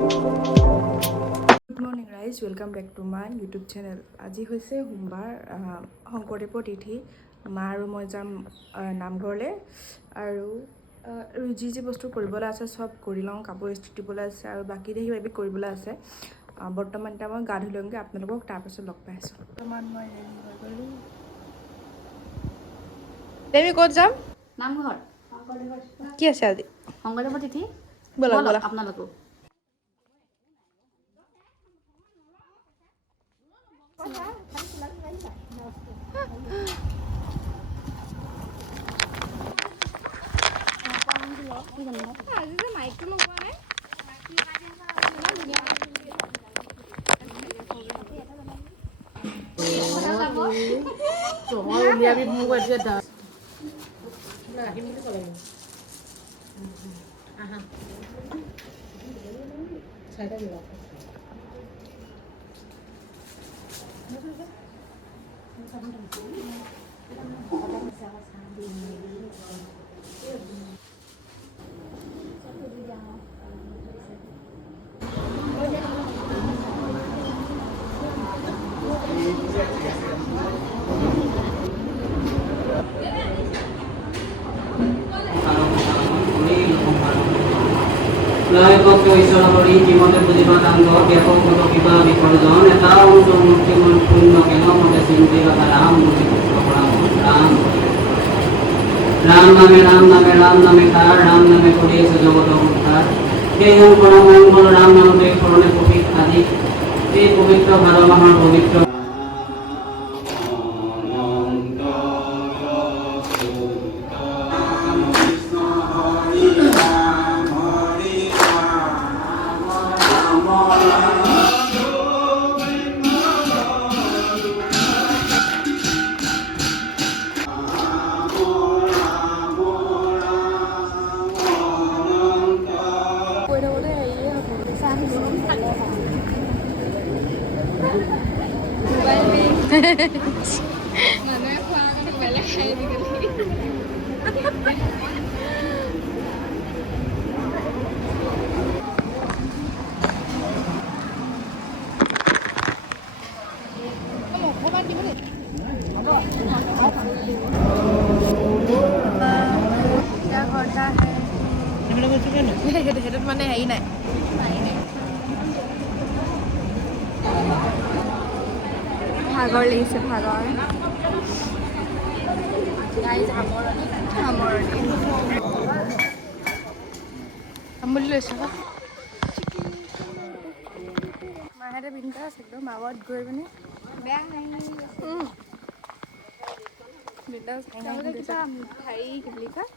Good morning rise, welcome back to my YouTube channel. আজি হৈছে সোমবাৰ, শংকৰদেৱৰ তিথি। মা আৰু মই যাম নামঘৰলৈ আৰু যি যি বস্তু কৰিবলৈ আছে চব কৰি লওঁ। কাপোৰ ইস্ত্ৰি দিবলৈ আছে আৰু বাকী কিবা কিবি কৰিবলৈ আছে। বৰ্তমান এতিয়া মই গা ধুই লওঁগৈ, আপোনালোকক তাৰপাছত লগ পাই আছোঁ। বৰ্তমান মই ৰেডি হৈ গ'লোঁ। দেৱী ক'ত যাম? নামঘৰ। কি আছে আজি? শংকৰদেৱৰ তিথি। ব'লক ব'লক। আপোনালোকো আজি যে মাইকটো লগোৱা নাই। উলিয়াবি মোক এতিয়া লয়ভক্ত ঈশ্বৰ কৰি যিমতে বুজিবা তাংগ ব্যাপক মত কিবা বিসৰ্জন এটা অংশ মূৰ্তি মন শূন্য কেন মতে চিন্তি কথা ৰাম মূৰ্তি পুত্ৰ ৰাম ৰাম নামে তাৰ ৰাম নামে কৰিয়েছে জগত উদ্ধাৰ। সেই পৰম মঙ্গল ৰাম নামতে স্মৰণে পবিত্ৰ আদি এই পবিত্ৰ ভাদ মাহৰ পবিত্ৰ মানুহে খোৱাৰ কাৰণে বেলেগ খাই আজিকালি। সেইটোত মানে হেৰি নাই। ভাগৰ লাগিছে, ভাগৰ বুলি লৈছে। মাহঁতে বিন্দাছ আছে একদম আগত গৈ পিনি বেয়া বিন্দাছ হেৰি কি বুলি কয়